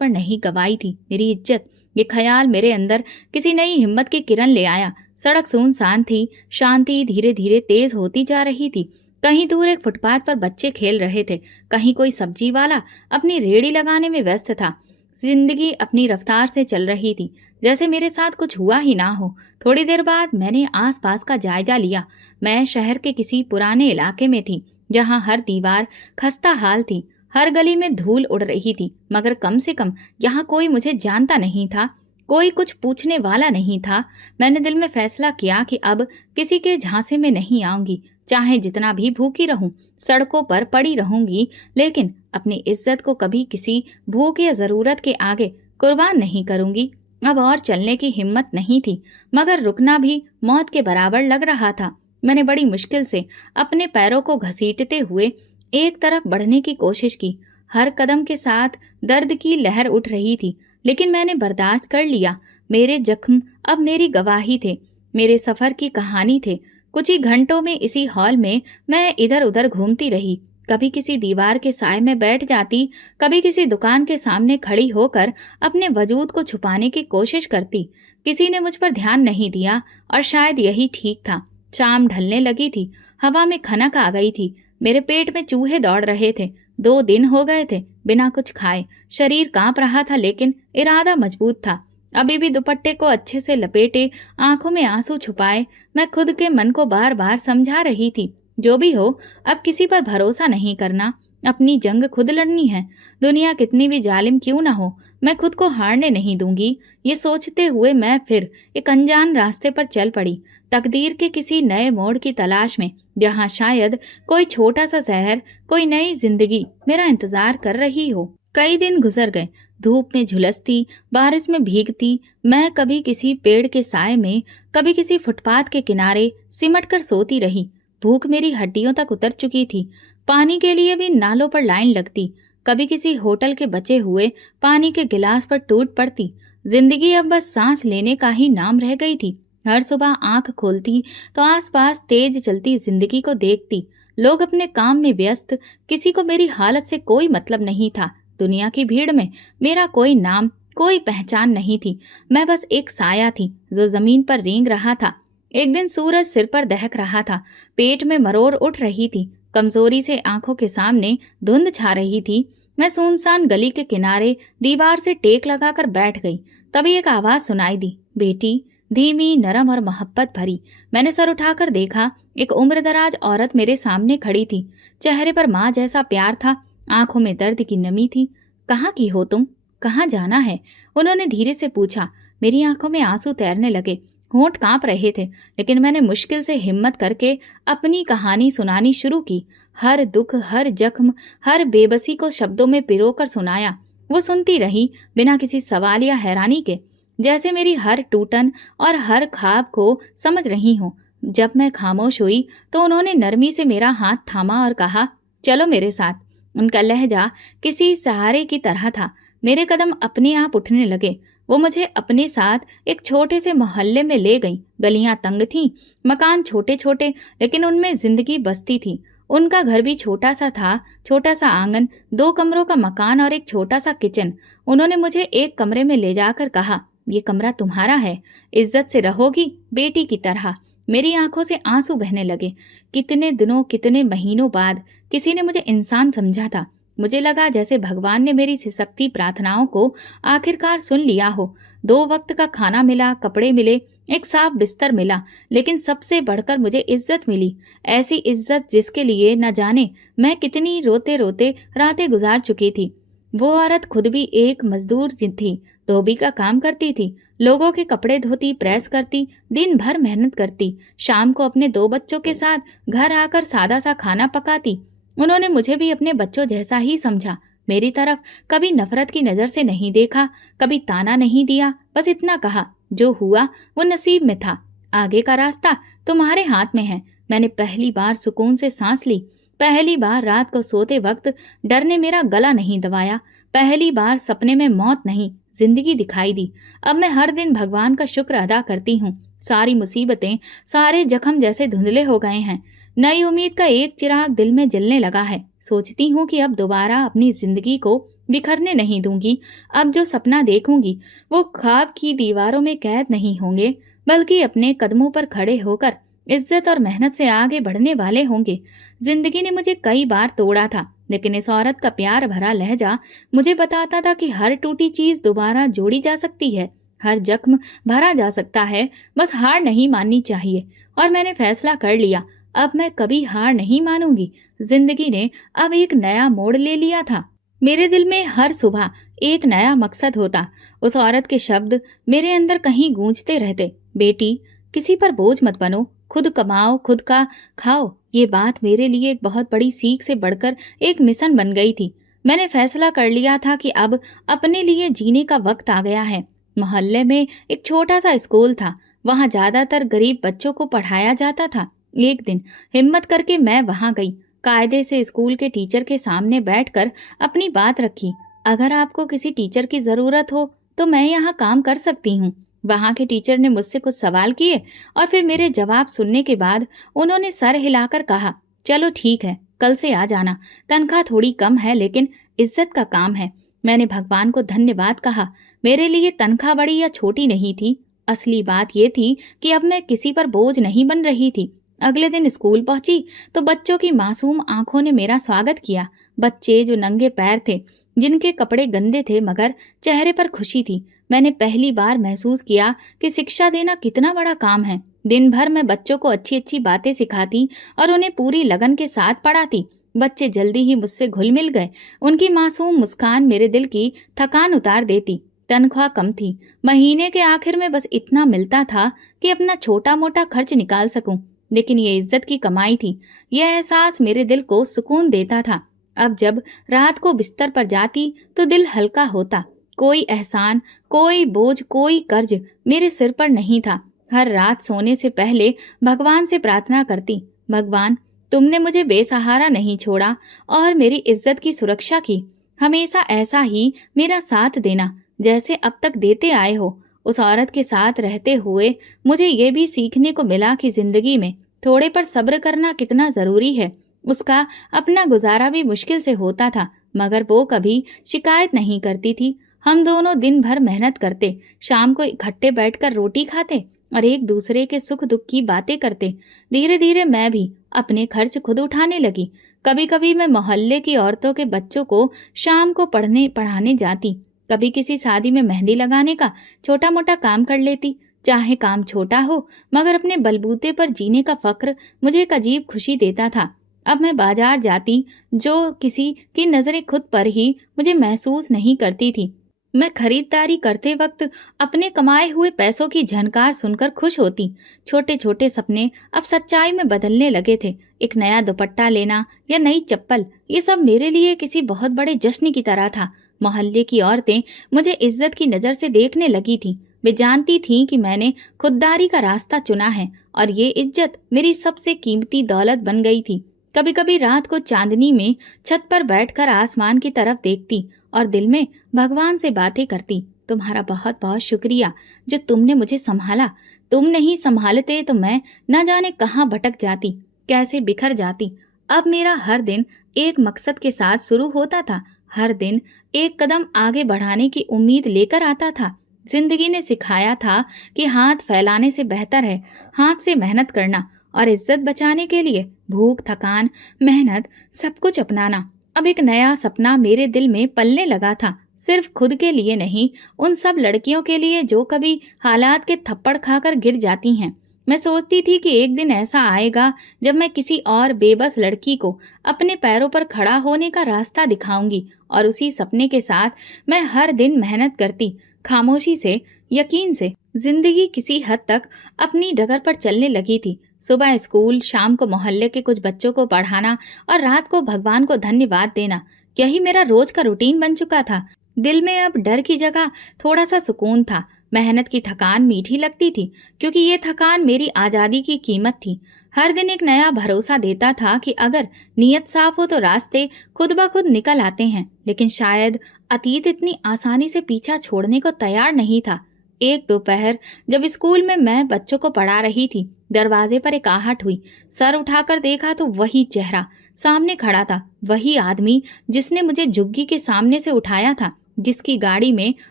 पर नहीं गंवाई थी, मेरी इज्जत। ये ख्याल मेरे अंदर किसी नई हिम्मत की किरण ले आया। सड़क सुनसान थी, शांति धीरे धीरे तेज होती जा रही थी। कहीं दूर एक फुटपाथ पर बच्चे खेल रहे थे, कहीं कोई सब्जी वाला अपनी रेहड़ी लगाने में व्यस्त था। जिंदगी अपनी रफ्तार से चल रही थी, जैसे मेरे साथ कुछ हुआ ही ना हो। थोड़ी देर बाद मैंने आसपास का जायजा लिया। मैं शहर के किसी पुराने इलाके में थी, जहाँ हर दीवार खस्ता हाल थी, हर गली में धूल उड़ रही थी, मगर कम से कम यहाँ कोई मुझे जानता नहीं था, कोई कुछ पूछने वाला नहीं था। मैंने दिल में फैसला किया कि अब किसी के झांसे में नहीं आऊंगी, चाहे जितना भी भूखी रहूं, सड़कों पर पड़ी रहूंगी, लेकिन अपनी इज्जत को कभी किसी भूख या जरूरत के आगे कुर्बान नहीं करूंगी। अब और चलने की हिम्मत नहीं थी, मगर रुकना भी मौत के बराबर लग रहा था। मैंने बड़ी मुश्किल से अपने पैरों को घसीटते हुए एक तरफ बढ़ने की कोशिश की। हर कदम के साथ दर्द की लहर उठ रही थी, लेकिन मैंने बर्दाश्त कर लिया। मेरे जख्म अब मेरी गवाही थे, मेरे सफर की कहानी थे। कुछ ही घंटों में इसी हॉल में मैं इधर उधर घूमती रही। कभी किसी दीवार के साए में बैठ जाती, कभी किसी दुकान के सामने खड़ी होकर अपने वजूद को छुपाने की कोशिश करती। किसी ने मुझ पर ध्यान नहीं दिया और शायद यही ठीक था। शाम ढलने लगी थी, हवा में खनक आ गई थी, मेरे पेट में चूहे दौड़ रहे थे। 2 दिन हो गए थे बिना कुछ खाए। शरीर कांप रहा था लेकिन इरादा मजबूत था। अभी भी दुपट्टे को अच्छे से लपेटे, आंखों में आंसू छुपाए, मैं खुद के मन को बार बार समझा रही थी, जो भी हो अब किसी पर भरोसा नहीं करना, अपनी जंग खुद लड़नी है। दुनिया कितनी भी जालिम क्यों ना हो, मैं खुद को हारने नहीं दूंगी। ये सोचते हुए मैं फिर एक अनजान रास्ते पर चल पड़ी, तकदीर के किसी नए मोड़ की तलाश में, जहाँ शायद कोई छोटा सा शहर, कोई नई जिंदगी मेरा इंतजार कर रही हो। कई दिन गुजर गए, धूप में झुलसती, बारिश में भीगती, मैं कभी किसी पेड़ के साए में, कभी किसी फुटपाथ के किनारे सिमट कर सोती रही। भूख मेरी हड्डियों तक उतर चुकी थी। पानी के लिए भी नालों पर लाइन लगती, कभी किसी होटल के बचे हुए पानी के गिलास पर टूट पड़ती। जिंदगी अब बस सांस लेने का ही नाम रह गई थी। हर सुबह आंख खोलती तो आसपास तेज चलती जिंदगी को देखती। लोग अपने काम में व्यस्त, किसी को मेरी हालत से कोई मतलब नहीं था। दुनिया की भीड़ में मेरा कोई नाम, कोई पहचान नहीं थी। मैं बस एक साया थी जो जमीन पर रेंग रहा था। एक दिन सूरज सिर पर दहक रहा था, पेट में मरोड़ उठ रही थी, कमजोरी से आंखों के सामने धुंध छा रही थी। मैं सुनसान गली के किनारे दीवार से टेक लगाकर बैठ गई। तभी एक आवाज सुनाई दी, बेटी, धीमी, नरम और मोहब्बत भरी। मैंने सर उठाकर देखा, एक उम्रदराज औरत मेरे सामने खड़ी थी। चेहरे पर माँ जैसा प्यार था, आंखों में दर्द की नमी थी। कहाँ की हो तुम? कहाँ जाना है? उन्होंने धीरे से पूछा। मेरी आंखों में आंसू तैरने लगे, होंठ कांप रहे थे, लेकिन मैंने मुश्किल से हिम्मत करके अपनी कहानी सुनानी शुरू की। हर दुख, हर जख्म, हर बेबसी को शब्दों में पिरोकर सुनाया। वो सुनती रही, बिना किसी सवाल या हैरानी के, जैसे मेरी हर टूटन और हर ख्वाब को समझ रही हूँ। जब मैं खामोश हुई तो उन्होंने नरमी से मेरा हाथ थामा और कहा, चलो मेरे साथ। उनका लहजा किसी सहारे की तरह था। मेरे कदम अपने आप उठने लगे। वो मुझे अपने साथ एक छोटे से मोहल्ले में ले गई। गलियां तंग थीं, मकान छोटे छोटे, लेकिन उनमें जिंदगी बसती थी। उनका घर भी छोटा सा था, छोटा सा आंगन, 2 कमरों का मकान और एक छोटा सा किचन। उन्होंने मुझे एक कमरे में ले जाकर कहा, ये कमरा तुम्हारा है, इज्जत से रहोगी बेटी की तरह। मेरी आंखों से आंसू बहने लगे। कितने दिनों, कितने महीनों बाद किसी ने मुझे इंसान समझा था। मुझे लगा जैसे भगवान ने मेरी सिसकती प्रार्थनाओं को आखिरकार सुन लिया हो। 2 वक्त का खाना मिला, कपड़े मिले, एक साफ बिस्तर मिला, लेकिन सबसे बढ़कर मुझे इज्जत मिली। ऐसी इज्जत जिसके लिए न जाने मैं कितनी रोते रोते रातें गुजार चुकी थी। वो औरत खुद भी एक मजदूर थी, धोबी का काम करती थी, लोगों के कपड़े धोती, प्रेस करती, दिन भर मेहनत करती, शाम को अपने 2 बच्चों के साथ घर आकर सादा सा खाना पकाती। उन्होंने मुझे भी अपने बच्चों जैसा ही समझा। मेरी तरफ कभी नफरत की नजर से नहीं देखा, कभी ताना नहीं दिया, बस इतना कहा, जो हुआ वो नसीब में था, आगे का रास्ता तुम्हारे हाथ में है। मैंने पहली बार सुकून से सांस ली। पहली बार रात को सोते वक्त डर ने मेरा गला नहीं दबाया। पहली बार सपने में मौत नहीं, जिंदगी दिखाई दी। अब मैं हर दिन भगवान का शुक्र अदा करती हूँ। सारी मुसीबतें, सारे जख्म जैसे धुंधले हो गए हैं। नई उम्मीद का एक चिराग दिल में जलने लगा है। सोचती हूँ कि अब दोबारा अपनी जिंदगी को बिखरने नहीं दूंगी। अब जो सपना देखूंगी वो ख्वाब की दीवारों में कैद नहीं होंगे, बल्कि अपने कदमों पर खड़े होकर इज्जत और मेहनत से आगे बढ़ने वाले होंगे। जिंदगी ने मुझे कई बार तोड़ा था, लेकिन इस औरत का प्यार भरा लहजा मुझे बताता था कि हर टूटी चीज दोबारा जोड़ी जा सकती है, हर जख्म भरा जा सकता है, बस हार नहीं माननी चाहिए। और मैंने फैसला कर लिया, अब मैं कभी हार नहीं मानूंगी। जिंदगी ने अब एक नया मोड़ ले लिया था। मेरे दिल में हर सुबह एक नया मकसद होता। उस औरत के शब्द मेरे अंदर कहीं गूंजते रहते, बेटी, किसी पर बोझ मत बनो, खुद कमाओ, खुद का खाओ। ये बात मेरे लिए एक बहुत बड़ी सीख से बढ़कर एक मिशन बन गई थी। मैंने फैसला कर लिया था कि अब अपने लिए जीने का वक्त आ गया है। मोहल्ले में एक छोटा सा स्कूल था, वहाँ ज्यादातर गरीब बच्चों को पढ़ाया जाता था। एक दिन हिम्मत करके मैं वहाँ गई, कायदे से स्कूल के टीचर के सामने बैठकर अपनी बात रखी। अगर आपको किसी टीचर की जरूरत हो तो मैं यहाँ काम कर सकती हूँ। वहाँ के टीचर ने मुझसे कुछ सवाल किए और फिर मेरे जवाब सुनने के बाद उन्होंने सर हिलाकर कहा, चलो ठीक है, कल से आ जाना। तनख्वाह थोड़ी कम है लेकिन इज्जत का काम है। मैंने भगवान को धन्यवाद कहा। मेरे लिए तनख्वाह बड़ी या छोटी नहीं थी, असली बात ये थी कि अब मैं किसी पर बोझ नहीं बन रही थी। अगले दिन स्कूल पहुंची तो बच्चों की मासूम आंखों ने मेरा स्वागत किया। बच्चे जो नंगे पैर थे, जिनके कपड़े गंदे थे मगर चेहरे पर खुशी थी। मैंने पहली बार महसूस किया कि शिक्षा देना कितना बड़ा काम है। दिन भर मैं बच्चों को अच्छी अच्छी बातें सिखाती और उन्हें पूरी लगन के साथ पढ़ाती। बच्चे जल्दी ही मुझसे घुल मिल गए। उनकी मासूम मुस्कान मेरे दिल की थकान उतार देती। तनख्वाह कम थी, महीने के आखिर में बस इतना मिलता था कि अपना छोटा मोटा खर्च निकाल सकूं, लेकिन ये इज्जत की कमाई थी। यह एहसास मेरे दिल को सुकून देता था। अब जब रात को बिस्तर पर जाती तो दिल हल्का होता। कोई एहसान, कोई बोझ, कोई कर्ज मेरे सिर पर नहीं था। हर रात सोने से पहले भगवान से प्रार्थना करती, भगवान तुमने मुझे बेसहारा नहीं छोड़ा और मेरी इज्जत की सुरक्षा की। हमेशा ऐसा ही मेरा साथ देना जैसे अब तक देते आए हो। उस औरत के साथ रहते हुए मुझे ये भी सीखने को मिला कि जिंदगी में थोड़े पर सब्र करना कितना जरूरी है। उसका अपना गुजारा भी मुश्किल से होता था मगर वो कभी शिकायत नहीं करती थी। हम दोनों दिन भर मेहनत करते, शाम को इकट्ठे बैठकर रोटी खाते और एक दूसरे के सुख दुख की बातें करते। धीरे धीरे मैं भी अपने खर्च खुद उठाने लगी। कभी कभी मैं मोहल्ले की औरतों के बच्चों को शाम को पढ़ाने जाती। कभी किसी शादी में मेहंदी लगाने का छोटा मोटा काम कर लेती। चाहे काम छोटा हो मगर अपने बलबूते पर जीने का फक्र मुझे एक अजीब खुशी देता था। अब मैं बाजार जाती जो किसी की नजरें खुद पर ही मुझे महसूस नहीं करती थी। मैं खरीदारी करते वक्त अपने कमाए हुए पैसों की झनकार सुनकर खुश होती। छोटे छोटे सपने अब सच्चाई में बदलने लगे थे। एक नया दुपट्टा लेना या नई चप्पल, ये सब मेरे लिए किसी बहुत बड़े जश्न की तरह था। मोहल्ले की औरतें मुझे इज्जत की नज़र से देखने लगी थीं। वे जानती थीं कि मैंने खुददारी का रास्ता चुना है और ये इज्जत मेरी सबसे कीमती दौलत बन गई थी। कभी कभी रात को चांदनी में छत पर बैठकर आसमान की तरफ देखती और दिल में भगवान से बातें करती, तुम्हारा बहुत बहुत शुक्रिया जो तुमने मुझे संभाला। तुम नहीं संभालते तो मैं न जाने कहाँ भटक जाती, कैसे बिखर जाती। अब मेरा हर दिन एक मकसद के साथ शुरू होता था। हर दिन एक कदम आगे बढ़ाने की उम्मीद लेकर आता था। जिंदगी ने सिखाया था कि हाथ फैलाने से बेहतर है हाथ से मेहनत करना और इज्जत बचाने के लिए भूख, थकान, मेहनत सब कुछ अपनाना। अब एक नया सपना मेरे दिल में पलने लगा था, सिर्फ खुद के लिए नहीं, उन सब लड़कियों के लिए जो कभी हालात के थप्पड़ खाकर गिर जाती हैं। मैं सोचती थी कि एक दिन ऐसा आएगा जब मैं किसी और बेबस लड़की को अपने पैरों पर खड़ा होने का रास्ता दिखाऊंगी और उसी सपने के साथ मैं हर दिन मेहनत करती, खामोशी से, यकीन से। जिंदगी किसी हद तक अपनी डगर पर चलने लगी थी। सुबह स्कूल, शाम को मोहल्ले के कुछ बच्चों को पढ़ाना और रात को भगवान को धन्यवाद देना, यही मेरा रोज का रूटीन बन चुका था। दिल में अब डर की जगह थोड़ा सा सुकून था। मेहनत की थकान मीठी लगती थी क्योंकि ये थकान मेरी आज़ादी की कीमत थी। हर दिन एक नया भरोसा देता था कि अगर नीयत साफ हो तो रास्ते खुद ब खुद निकल आते हैं। लेकिन शायद अतीत इतनी आसानी से पीछा छोड़ने को तैयार नहीं था। एक दोपहर जब स्कूल में मैं बच्चों को पढ़ा रही थी, दरवाजे पर एक आहट हुई। सर उठाकर देखा तो वही चेहरा सामने खड़ा था, वही आदमी जिसने मुझे झुग्गी के सामने से उठाया था, जिसकी गाड़ी में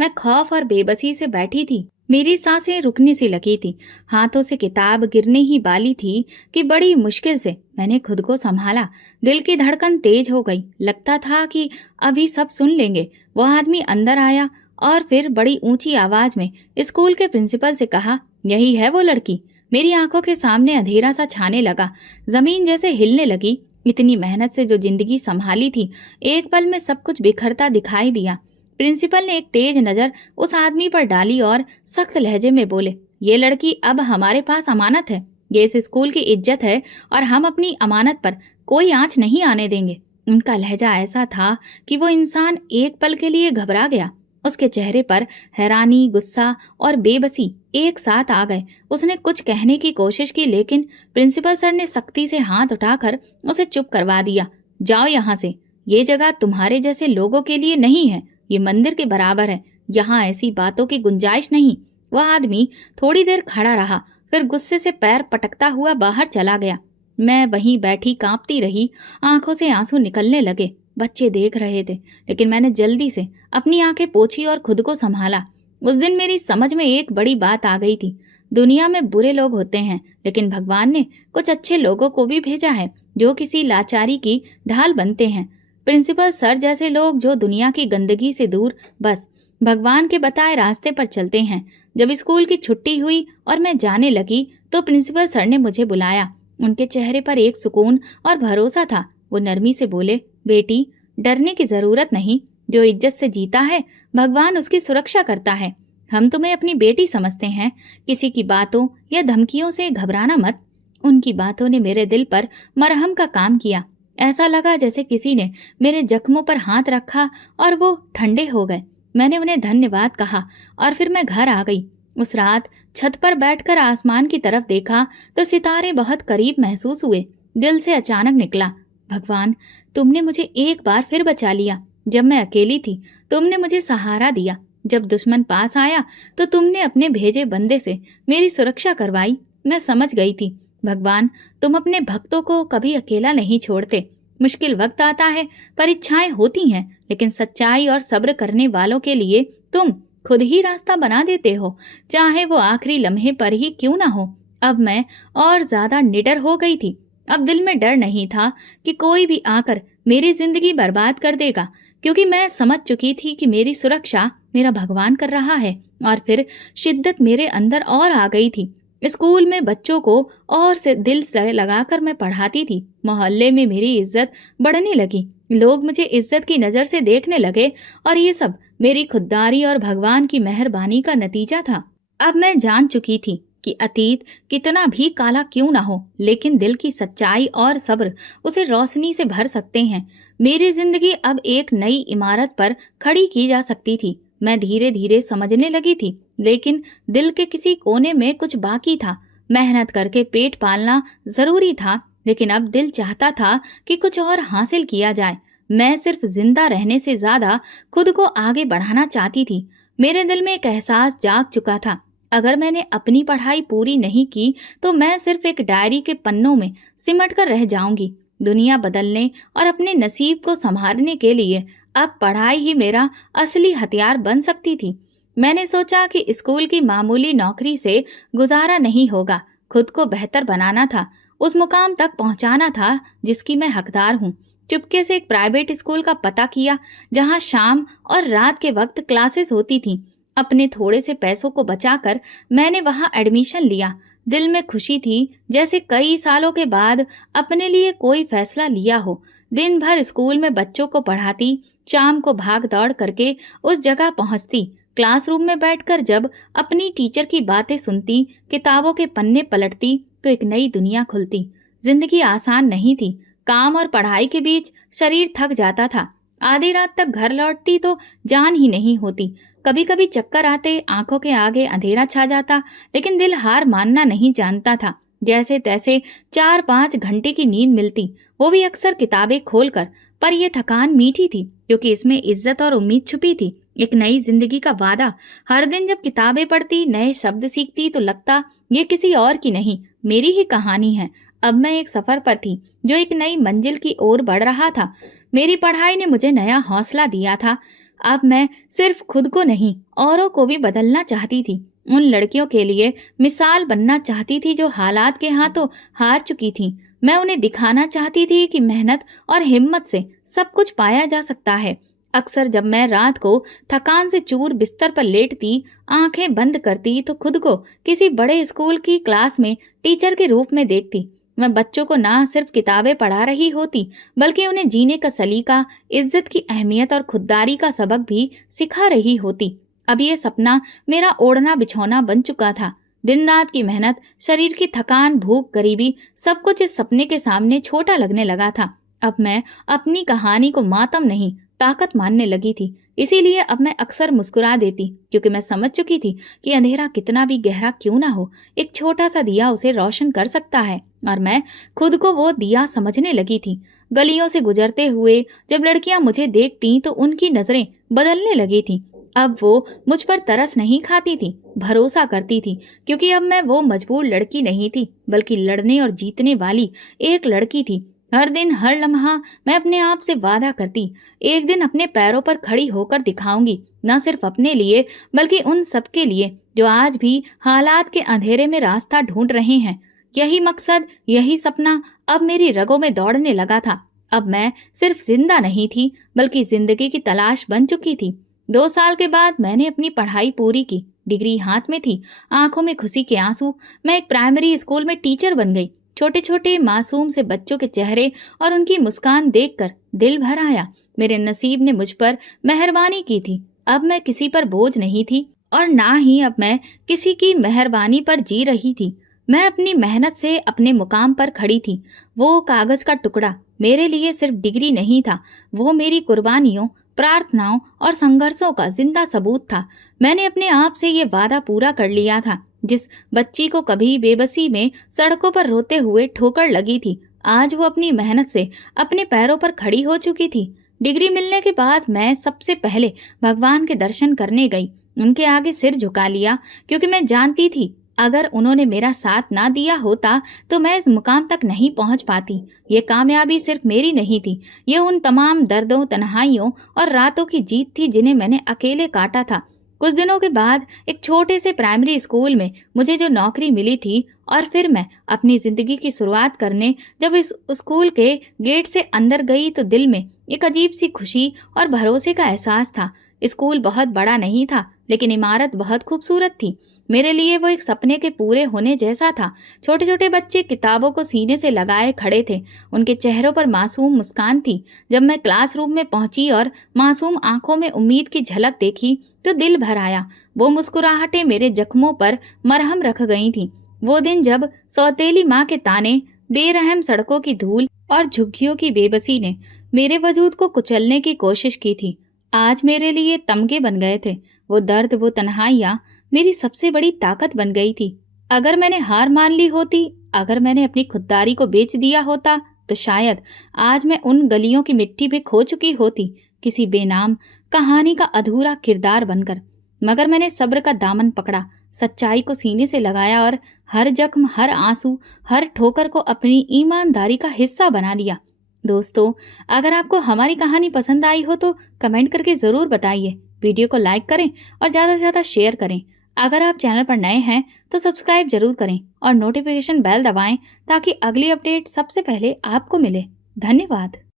मैं खौफ और बेबसी से बैठी थी। मेरी सांसें रुकने से लगी थी, हाथों से किताब गिरने ही वाली थी कि बड़ी मुश्किल से मैंने खुद को संभाला। दिल की धड़कन तेज हो गई, लगता था कि अभी सब सुन लेंगे। वह आदमी अंदर आया और फिर बड़ी ऊंची आवाज में स्कूल के प्रिंसिपल से कहा, यही है वो लड़की। मेरी आंखों के सामने अंधेरा सा छाने लगा, जमीन जैसे हिलने लगी। इतनी मेहनत से जो जिंदगी संभाली थी, एक पल में सब कुछ बिखरता दिखाई दिया। प्रिंसिपल ने एक तेज नजर उस आदमी पर डाली और सख्त लहजे में बोले, ये लड़की अब हमारे पास अमानत है, ये इस स्कूल की इज्जत है और हम अपनी अमानत पर कोई आंच नहीं आने देंगे। उनका लहजा ऐसा था कि वो इंसान एक पल के लिए घबरा गया। उसके चेहरे पर हैरानी, गुस्सा और बेबसी एक साथ आ गए। उसने कुछ कहने की कोशिश की लेकिन प्रिंसिपल सर ने सख्ती से हाथ उठाकर उसे चुप करवा दिया। जाओ यहाँ से, ये जगह तुम्हारे जैसे लोगों के लिए नहीं है, ये मंदिर के बराबर है, यहाँ ऐसी बातों की गुंजाइश नहीं। वह आदमी थोड़ी देर खड़ा रहा, फिर गुस्से से पैर पटकता हुआ बाहर चला गया। मैं वहीं बैठी कांपती रही, आंखों से आंसू निकलने लगे। बच्चे देख रहे थे, लेकिन मैंने जल्दी से अपनी आंखें पोंछी और खुद को संभाला। उस दिन मेरी समझ में एक बड़ी बात आ गई थी। दुनिया में बुरे लोग होते हैं, लेकिन भगवान ने कुछ अच्छे लोगों को भी भेजा है जो किसी लाचारी की ढाल बनते हैं। प्रिंसिपल सर जैसे लोग जो दुनिया की गंदगी से दूर बस भगवान के बताए रास्ते पर चलते हैं। जब स्कूल की छुट्टी हुई और मैं जाने लगी तो प्रिंसिपल सर ने मुझे बुलाया। उनके चेहरे पर एक सुकून और भरोसा था। वो नरमी से बोले, बेटी, डरने की जरूरत नहीं। जो इज्जत से जीता है, भगवान उसकी सुरक्षा करता है। हम तुम्हें अपनी बेटी समझते हैं। किसी की बातों या धमकियों से घबराना मत। उनकी बातों ने मेरे दिल पर मरहम का काम किया। ऐसा लगा जैसे किसी ने मेरे जख्मों पर हाथ रखा और वो ठंडे हो गए। मैंने उन्हें धन्यवाद कहा और फिर मैं घर आ गई। उस रात छत पर बैठकर आसमान की तरफ देखा तो सितारे बहुत करीब महसूस हुए। दिल से अचानक निकला, भगवान, तुमने मुझे एक बार फिर बचा लिया। जब मैं अकेली थी, तुमने मुझे सहारा दिया। जब दुश्मन पास आया तो तुमने अपने भेजे बंदे से मेरी सुरक्षा करवाई। मैं समझ गई थी, भगवान, तुम अपने भक्तों को कभी अकेला नहीं छोड़ते। मुश्किल वक्त आता है, परीक्षाएं होती हैं, लेकिन सच्चाई और सब्र करने वालों के लिए तुम खुद ही रास्ता बना देते हो, चाहे वो आखिरी लम्हे पर ही क्यों ना हो। अब मैं और ज्यादा निडर हो गई थी। अब दिल में डर नहीं था कि कोई भी आकर मेरी जिंदगी बर्बाद कर देगा, क्योंकि मैं समझ चुकी थी कि मेरी सुरक्षा मेरा भगवान कर रहा है। और फिर शिद्दत मेरे अंदर और आ गई थी। स्कूल में बच्चों को और से दिल से लगाकर मैं पढ़ाती थी। मोहल्ले में मेरी इज्जत बढ़ने लगी। लोग मुझे इज्जत की नज़र से देखने लगे और ये सब मेरी खुददारी और भगवान की मेहरबानी का नतीजा था। अब मैं जान चुकी थी कि अतीत कितना भी काला क्यों ना हो, लेकिन दिल की सच्चाई और सब्र उसे रोशनी से भर सकते हैं। मेरी जिंदगी अब एक नई इमारत पर खड़ी की जा सकती थी। मैं धीरे धीरे समझने लगी थी, लेकिन दिल के किसी कोने में कुछ बाकी था। मेहनत करके पेट पालना जरूरी था, लेकिन अब दिल चाहता था कि कुछ और हासिल किया जाए। मैं सिर्फ जिंदा रहने से ज्यादा खुद को आगे बढ़ाना चाहती थी। मेरे दिल में एक एहसास जाग चुका था, अगर मैंने अपनी पढ़ाई पूरी नहीं की तो मैं सिर्फ एक डायरी के पन्नों में सिमट कर रह जाऊंगी। दुनिया बदलने और अपने नसीब को संभालने के लिए अब पढ़ाई ही मेरा असली हथियार बन सकती थी। मैंने सोचा कि स्कूल की मामूली नौकरी से गुजारा नहीं होगा। खुद को बेहतर बनाना था, उस मुकाम तक पहुंचाना था जिसकी मैं हकदार हूँ। चुपके से एक प्राइवेट स्कूल का पता किया, जहाँ शाम और रात के वक्त क्लासेस होती थीं। अपने थोड़े से पैसों को बचाकर मैंने वहाँ एडमिशन लिया। दिल में खुशी थी, जैसे कई सालों के बाद अपने लिए कोई फैसला लिया हो। दिन भर स्कूल में बच्चों को पढ़ाती, शाम को भाग दौड़ करके उस जगह पहुंचती। क्लासरूम में बैठकर जब अपनी टीचर की बातें सुनती, किताबों के पन्ने पलटती, तो एक नई दुनिया खुलती। जिंदगी आसान नहीं थी। काम और पढ़ाई के बीच शरीर थक जाता था। आधी रात तक घर लौटती तो जान ही नहीं होती। कभी कभी चक्कर आते, आंखों के आगे अंधेरा छा जाता, लेकिन दिल हार मानना नहीं जानता था। जैसे तैसे 4-5 घंटे की नींद मिलती, वो भी अक्सर किताबें खोलकर। पर यह थकान मीठी थी, क्योंकि इसमें इज्जत और उम्मीद छुपी थी, एक नई जिंदगी का वादा। हर दिन जब किताबें पढ़ती, नए शब्द सीखती, तो लगता ये किसी और की नहीं, मेरी ही कहानी है। अब मैं एक सफर पर थी जो एक नई मंजिल की ओर बढ़ रहा था। मेरी पढ़ाई ने मुझे नया हौसला दिया था। अब मैं सिर्फ खुद को नहीं, औरों को भी बदलना चाहती थी। उन लड़कियों के लिए मिसाल बनना चाहती थी जो हालात के हाथों हार चुकी थीं। मैं उन्हें दिखाना चाहती थी कि मेहनत और हिम्मत से सब कुछ पाया जा सकता है। अक्सर जब मैं रात को थकान से चूर बिस्तर पर लेटती, आंखें बंद करती, तो खुद को किसी बड़े स्कूल की क्लास में टीचर के रूप में देखती। मैं बच्चों को ना सिर्फ किताबें पढ़ा रही होती, बल्कि उन्हें जीने का सलीका, इज्जत की अहमियत और खुददारी का सबक भी सिखा रही होती। अब ये सपना मेरा ओढ़ना बिछौना बन चुका था। दिन रात की मेहनत, शरीर की थकान, भूख, गरीबी, सब कुछ इस सपने के सामने छोटा लगने लगा था। अब मैं अपनी कहानी को मातम नहीं, ताकत मानने लगी थी। इसीलिए अब मैं अक्सर मुस्कुरा देती, क्योंकि मैं समझ चुकी थी कि अंधेरा कितना भी गहरा क्यों ना हो, एक छोटा सा दिया उसे रोशन कर सकता है। और मैं खुद को वो दिया समझने लगी थी। गलियों से गुजरते हुए जब लड़कियां मुझे देखती तो उनकी नजरें बदलने लगी थी। अब वो मुझ पर तरस नहीं खाती थी, भरोसा करती थी, क्योंकि अब मैं वो मजबूर लड़की नहीं थी, बल्कि लड़ने और जीतने वाली एक लड़की थी। हर दिन हर लम्हा मैं अपने आप से वादा करती, एक दिन अपने पैरों पर खड़ी होकर दिखाऊंगी, न सिर्फ अपने लिए बल्कि उन सबके लिए जो आज भी हालात के अंधेरे में रास्ता ढूंढ रहे हैं। यही मकसद, यही सपना अब मेरी रगों में दौड़ने लगा था। अब मैं सिर्फ जिंदा नहीं थी, बल्कि जिंदगी की तलाश बन चुकी थी। 2 साल के बाद मैंने अपनी पढ़ाई पूरी की, डिग्री हाथ में थी, आंखों में खुशी के आंसू। मैं एक प्राइमरी स्कूल में टीचर बन गई। छोटे छोटे मासूम से बच्चों के चेहरे और उनकी मुस्कान देखकर दिल भर आया। मेरे नसीब ने मुझ पर मेहरबानी की थी। अब मैं किसी पर बोझ नहीं थी, और ना ही अब मैं किसी की मेहरबानी पर जी रही थी। मैं अपनी मेहनत से अपने मुकाम पर खड़ी थी। वो कागज का टुकड़ा मेरे लिए सिर्फ डिग्री नहीं था, वो मेरी कुर्बानियों, प्रार्थनाओं और संघर्षों का जिंदा सबूत था। मैंने अपने आप से ये वादा पूरा कर लिया था। जिस बच्ची को कभी बेबसी में सड़कों पर रोते हुए ठोकर लगी थी, आज वो अपनी मेहनत से अपने पैरों पर खड़ी हो चुकी थी। डिग्री मिलने के बाद मैं सबसे पहले भगवान के दर्शन करने गई। उनके आगे सिर झुका लिया, क्योंकि मैं जानती थी अगर उन्होंने मेरा साथ ना दिया होता तो मैं इस मुकाम तक नहीं पहुंच पाती। ये कामयाबी सिर्फ मेरी नहीं थी, ये उन तमाम दर्दों, तन्हाइयों और रातों की जीत थी जिन्हें मैंने अकेले काटा था। कुछ दिनों के बाद एक छोटे से प्राइमरी स्कूल में मुझे जो नौकरी मिली थी, और फिर मैं अपनी जिंदगी की शुरुआत करने जब इस स्कूल के गेट से अंदर गई तो दिल में एक अजीब सी खुशी और भरोसे का एहसास था। स्कूल बहुत बड़ा नहीं था, लेकिन इमारत बहुत खूबसूरत थी। मेरे लिए वो एक सपने के पूरे होने जैसा था। छोटे छोटे बच्चे किताबों को सीने से लगाए खड़े थे, उनके चेहरों पर मासूम मुस्कान थी। जब मैं क्लासरूम में पहुंची और मासूम आंखों में उम्मीद की झलक देखी तो दिल भर आया। वो मुस्कुराहटें मेरे जख्मों पर मरहम रख गई थीं। वो दिन जब सौतेली माँ के ताने, बेरहम सड़कों की धूल और झुग्गियों की बेबसी ने मेरे वजूद को कुचलने की कोशिश की थी, आज मेरे लिए तमगे बन गए थे। वो दर्द, वो तन्हाइयाँ मेरी सबसे बड़ी ताकत बन गई थी। अगर मैंने हार मान ली होती, अगर मैंने अपनी खुददारी को बेच दिया होता, तो शायद आज मैं उन गलियों की मिट्टी में खो चुकी होती, किसी बेनाम कहानी का अधूरा किरदार बनकर। मगर मैंने सब्र का दामन पकड़ा, सच्चाई को सीने से लगाया और हर जख्म, हर आंसू, हर ठोकर को अपनी ईमानदारी का हिस्सा बना लिया। दोस्तों, अगर आपको हमारी कहानी पसंद आई हो तो कमेंट करके ज़रूर बताइए। वीडियो को लाइक करें और ज़्यादा से ज़्यादा शेयर करें। अगर आप चैनल पर नए हैं तो सब्सक्राइब जरूर करें और नोटिफिकेशन बेल दबाएं, ताकि अगली अपडेट सबसे पहले आपको मिले। धन्यवाद।